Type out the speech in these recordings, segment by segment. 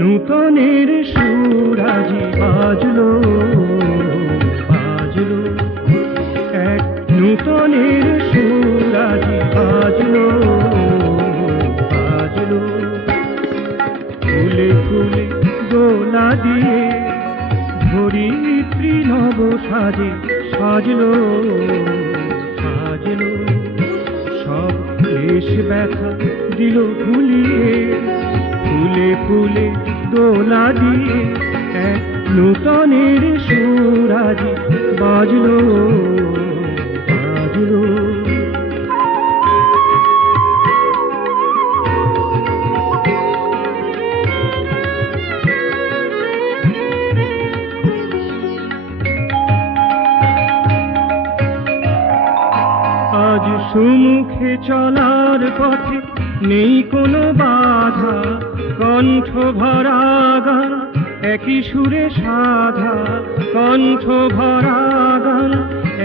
নূতনের সুর আজি বাজলো বাজলো, এক নূতনের সুর আজি বাজলো বাজলো। ফুলে ফুলে দোলা দিয়ে ধরিত্রী নব সাজে সাজলো সাজলো। সব ক্লেশ ব্যথা দিল ভুলিয়ে, ফুলে ফুলে দোলা দিয়ে এক নূতনের সুর আজি বাজলো বাজলো। আজ সুমুখে চলার পথে নেই কোনো বাধা, কণ্ঠ ভরা গান একই সুরে সাধা, কণ্ঠ ভরা গান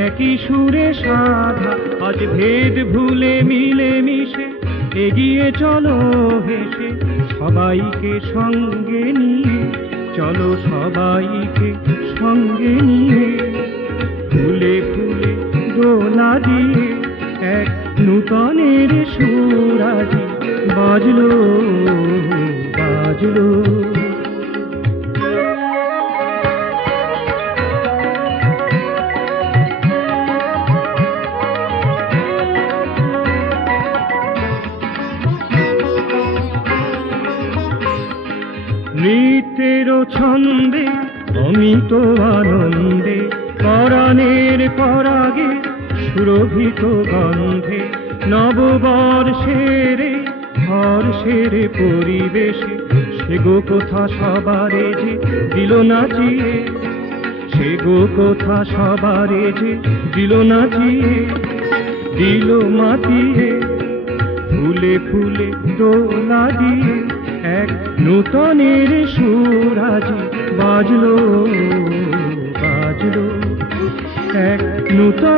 একই সুরে সাধা। আজ ভেদ ভুলে মিলে মিশে এগিয়ে চলো হেসে, সবাইকে সঙ্গে নিয়ে চলো সবাইকে সঙ্গে নিয়ে। ফুলে ফুলে দোলা দিয়ে এক নূতনের সুর আজি বাজলো বাজলো। নৃত্যের ছন্দে অমিত আনন্দে, পরাণের পরাগে সুরভিত গন্ধে, নববর্ষের হর্ষের পরিবেশে সে গো কোথা সবারে যে দিল নাচিয়ে, সে গো কোথা সবারে যে দিল নাচিয়ে দিল মাতিয়ে। ফুলে ফুলে দোলা দিয়ে এক নূতনের সুর আজি বাজলো বাজলো, এক নূতন